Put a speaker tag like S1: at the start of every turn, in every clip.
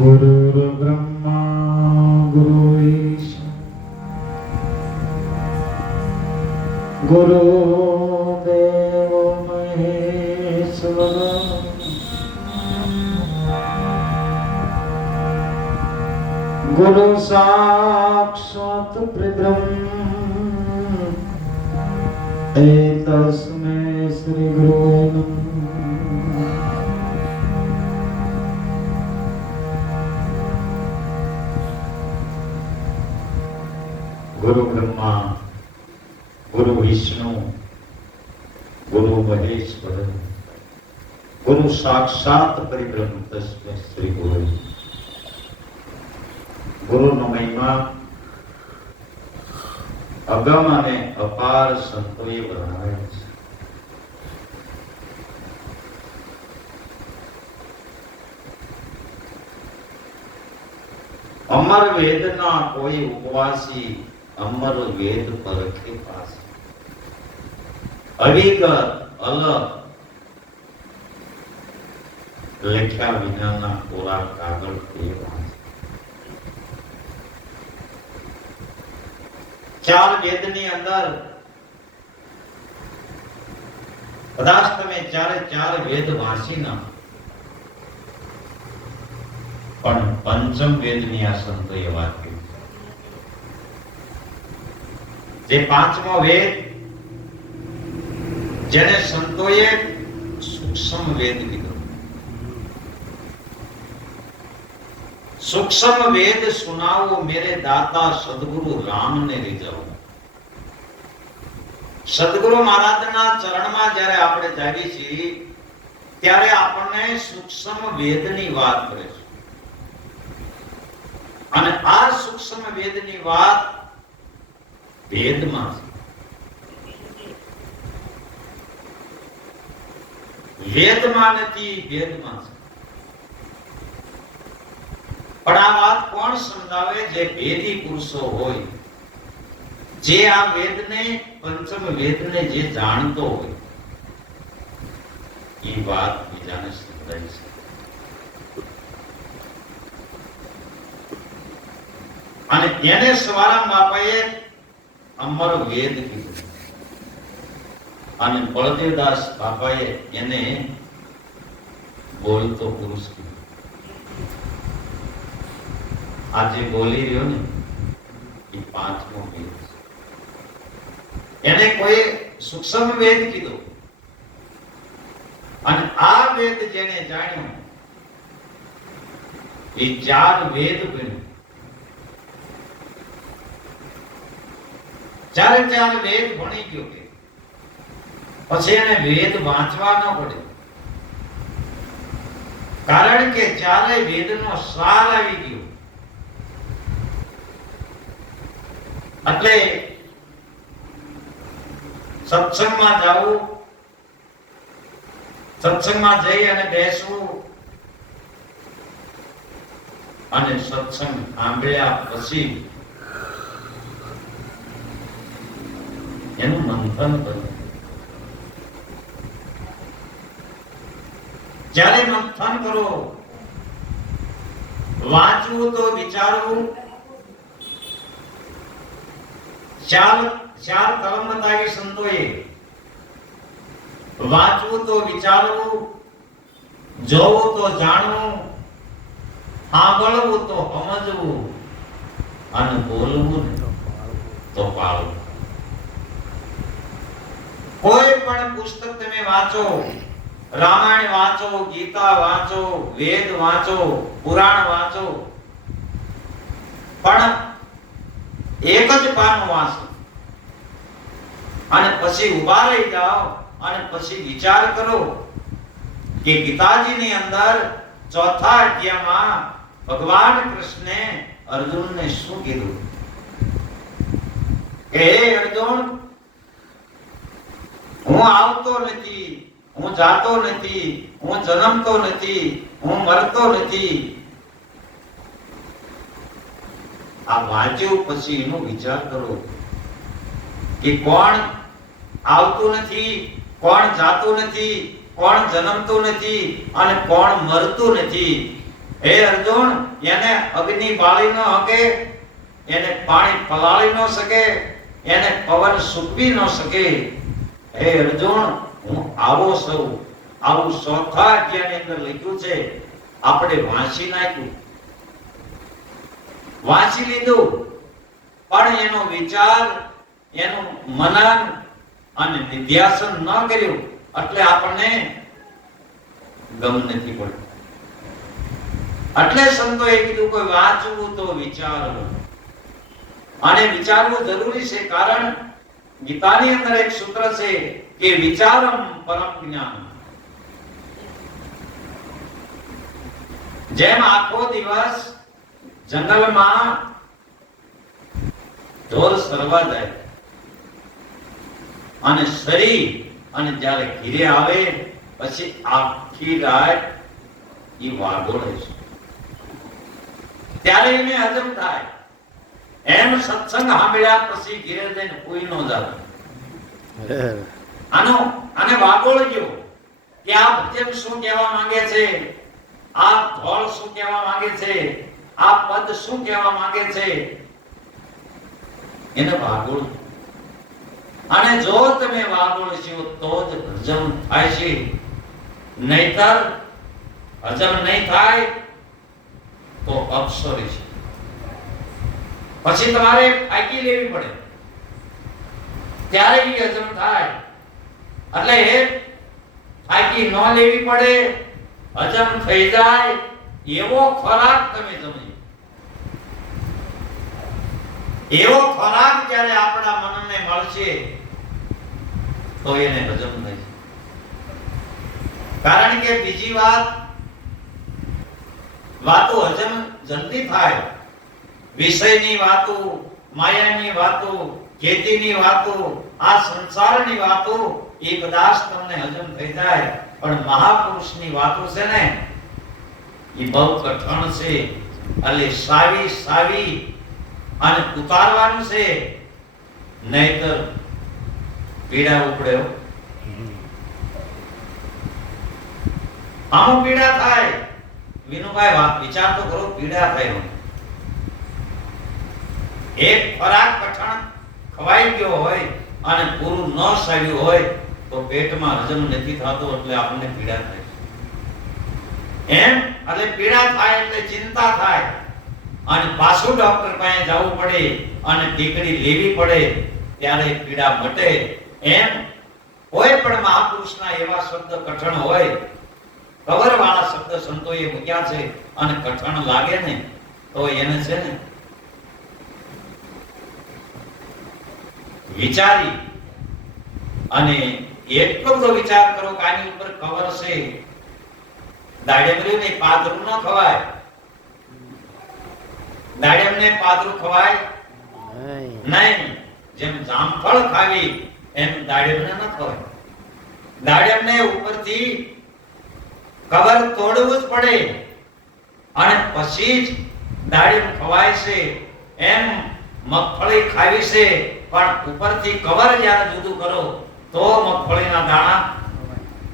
S1: गुरुर्ब्रह्मा गुरुईश गुरुदेव महेश्वर गुरु साक्षात् प्रब्रह्म एतस्मै श्री गुरुवे नमः ગુરુ બ્રહ્મા, ગુરુ વિષ્ણુ, ગુરુ મહેશ્વર ગુરુ સાક્ષાત પરિબ્રહ્મ તસ્મે શ્રી ગુરુ ગુરુનો મહિમા અગમ અને અપાર સંતોએ વર્ણવેલ છે. અમર વેદના કોઈ ઉપવાસી અમર વેદ પરખે પાસે અવિગત અલગ લખ્યા વિનાના કોરા કાગળ તે વાંચે. ચાર વેદની અંદર કદાચ તમે ચારે ચાર વેદ વાંચી ના પણ પંચમ વેદની આ સંતોએ વાત જે પાંચમો વેદ, જેને સંતોએ સૂક્ષ્મ વેદ કીધો. સૂક્ષ્મ વેદ સુનાવો મેરે દાતા સદગુરુ રામને રીઝવો સદગુરુ મહારાજના ચરણમાં જ્યારે આપણે જાગીએ છીએ, ત્યારે આપણને સૂક્ષ્મ વેદની વાત કરે છે. અને આ સૂક્ષ્મ વેદની વાત વેદમાં છે. વેદમાં નથી, ભેદમાં છે. પણ આ વાત કોણ સમજાવે? જે ભેદી પુરુષો હોય, જે આ વેદને, પંચમ વેદને જે જાણતો હોય, એ વાત બીજાને સમજાય છે. અને એને સવારામ બાપાએ અમર વેદ કીધું. અને બળદેવદાસ બાપાએ એને બોલતો પુરુષ કીધું. આજે બોલી રહ્યો ને, એ પાંચમો વેદ એને કોઈ સૂક્ષ્મ વેદ કીધો. અને આ વેદ જેને જાણ્યો, એ ચાર વેદ બન્યો. ચારે ત્યારે વેદ ભણી ગયો કે. પછી એને વેદ વાંચવા ન પડે કારણ કે ચારે વેદનો સાર આવી ગયો, એટલે સત્સંગમાં જવું, સત્સંગમાં જઈ અને બેસવું, અને સત્સંગ સાંભળ્યા પછી એનું મંથન કર્યું. જ્યારે મંથન કરો, વાંચવું તો વિચારવું. ચાર ચાર કલમ બતાવી સંતોએ. વાંચવું તો વિચારવું, જોવું તો જાણવું, સાંભળવું તો સમજવું અને બોલવું તો પાળવું. કોઈ પણ પુસ્તક તમે વાંચો, રામાયણ વાંચો, ગીતા વાંચો, વેદ વાંચો, પુરાણ વાંચો, પણ એક જ પાનું વાંચો. અને પછી ઊભા રહી જાઓ અને પછી વિચાર કરો કે ગીતાજીની અંદર ચોથા અધ્યાયમાં ભગવાન કૃષ્ણે અર્જુનને શું કીધું? કે અર્જુન હું આવતો નથી, હું જાતો નથી, હું જન્મતો નથી, હું મરતો નથી. આ વાંચ્યું પછી એનો વિચાર કરો કે કોણ આવતું નથી, કોણ જાતું નથી, કોણ જન્મતું નથી અને કોણ મરતું નથી. હે અર્જુન, એને અગ્નિ બાળી ન શકે, એને પાણી પલાળી ન શકે, એને પવન સૂકવી ન શકે. હે અર્જુન, હું આવો સૌ આવું ચોથા અધ્યાયની અંદર લખ્યું છે. આપણે વાંચી નાખ્યું. વાંચી લીધું. પણ એનો વિચાર, એનું મનન અને નિધ્યાસન ન કર્યું. એટલે આપણને ગમ નથી પડતું. એટલે એ કીધું, કોઈ વાંચવું તો વિચારવું અને વિચારવું જરૂરી છે કારણ ગીતાની અંદર એક સૂત્ર છે કે વિચારમ પરમ જ્ઞાન જેમ આખો દિવસ જંગલમાં ઢોર સરવા જાય અને સરી અને જ્યારે ઘીરે આવે પછી આખી રાત ઈ વાગોળે છે ત્યારે એને હજમ થાય એમ સત્સંગ સાંભળ્યા પછી ઘેર જઈને કોઈ નો જાવે આનો આને વાગોળજો કે આ ભજન શું કહેવા માંગે છે? આ ધોળ શું કહેવા માંગે છે? આ પદ શું કહેવા માંગે છે? એને વાગોળ અને જો તમે વાગોળશો તો જ ભજન થાય છે. નહીતર હજમ નહીં થાય તો અપસરી છે. પછી તમારે પાકી લેવી પડે. ત્યારે ઈ હજમ થાય. એટલે એ પાકી ન લેવી પડે હજમ થઈ જાય, એવો ખોરાક તમે જમજો એવો ખોરાક જ્યારે આપણા મનને મળશે, તો એને હજમ નહીં. કારણ કે બીજી વાત, વાતો હજમ જલ્દી થાય. વિષયની વાતો, માયાની વાતો, ખેતીની વાતો, આ સંસારની વાતો, એ કદાચ તમને હજમ થઈ જાય પણ મહાપુરુષની વાતો છે ને, એ બહુ કઠણ છે એટલે સાવી સાવી અને ઉતારવાનું છે નહીતર પીડા ઉપડ્યો. આમાં પીડા થાય વિનુભાઈ, વાત વિચાર તો કરો, પીડા થાય. એક ખોરાક કઠણ ખવાઈ ગયો હોય અને પૂરું ન સાવ્યું હોય તો પેટમાં હજમ નથી થતો એટલે આપણને પીડા થાય એમ? એટલે પીડા થાય એટલે ચિંતા થાય. અને પાછું ડોક્ટર પાસે જવું પડે અને ટીકડી લેવી પડે ત્યારે પીડા મટે. એમ? કોઈ પણ મહાપુરુષના એવા શબ્દ કઠણ હોય કવર વાળા શબ્દ સંતોએ મૂક્યા છે અને કઠણ લાગે ને, તો એને છે ને વિચારી અને એટલો બધો વિચાર કરો કે આની ઉપર કવર છે દાડેમરી ને પાદરું ન ખવાય. દાડેમ ને પાદરું ખવાય? નહીં. જેમ જામફળ ખાવી, એમ દાડેમ ને ન ખવાય. દાડેમ ને ઉપરથી કવર તોડવું જ પડે. અને પછી જ દાડેમ ખવાય છે. એમ મગફળી ખાવી છે, પણ ઉપરથી કવર જ્યારે જુદું કરો, તો મગફળીના દાણા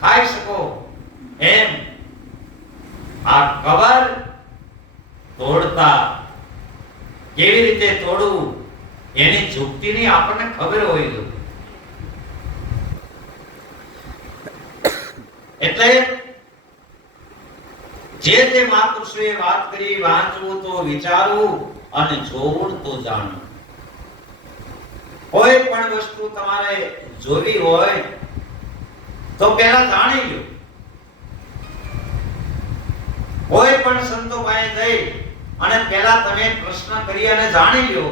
S1: ખાઈ શકો. એમ આ કવર તોડતા કેવી રીતે તોડવું, એની યુક્તિની આપણને ખબર હોવી જોઈએ. એટલે જે તે મહાપુરુષોએ વાત કરી, વાંચવું તો વિચારવું અને જોવું તો જાણવું કોઈ પણ વસ્તુ તમારે જોવી હોય, તો પહેલા જાણી લો. કોઈ પણ સંતો પાસે જઈ અને પહેલા તમે પ્રશ્ન કરી અને જાણી લો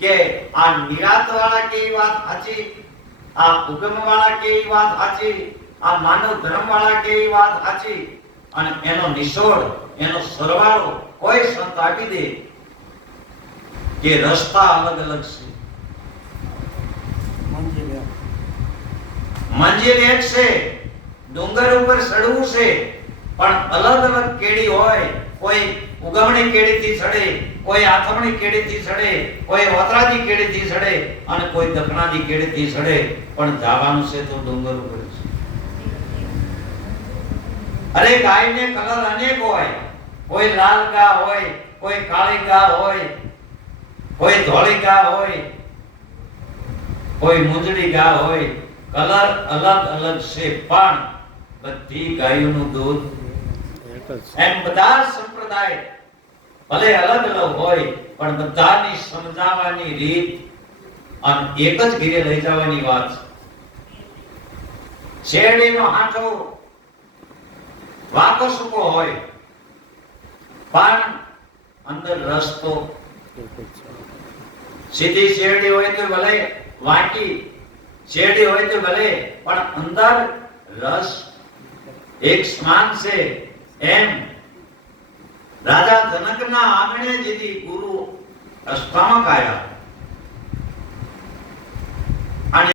S1: કે આ નિરાત વાળા કેવી વાત સાચી, આ ઉગમ વાળા કેવી વાત સાચી, આ માનવ ધર્મ વાળા કેવી વાત સાચી, અને એનો નિશોળ એનો સરવાળો કોઈ સંત આપી દે કે રસ્તા અલગ અલગ છે. મંજિલ એક છે. ડુંગર ઉપર ચડવું છે. પણ અલગ અલગ કેડી હોય કોઈ ઉગમણી કેડીથી ચડે કોઈ આથમણી કેડીથી ચડે કોઈ વતરાજી કેડીથી ચડે અને કોઈ દખણાદી કેડીથી ચડે પણ જવાનું છે તો ડુંગર ઉપર છે અરે ગાયને કલર અનેક હોય. કોઈ લાલ ગા હોય કોઈ કાળી ગા હોય કોઈ ધોળી ગા હોય, કોઈ મુજડી ગા હોય, કલર અલગ અલગ છે, પણ બધી ગાયોનું દૂધ. એમ બધા સંપ્રદાય ભલે અલગ અલગ હોય, પણ બધાની સમજાવવાની રીત અને એક જ ઘીરે લઈ જવાની વાત છે શેરડીનો હાથો વાતો સૂકો હોય, પણ અંદર રસ તો
S2: એક છે.
S1: સીધી શેરડી હોય તો ભલે વાંકી શેરડી હોય તો ભલે, પણ અંદર રસ એક સ્માન છે. એમ રાજા જનકના આંગણે જેથી ગુરુ અષ્ટામક આયા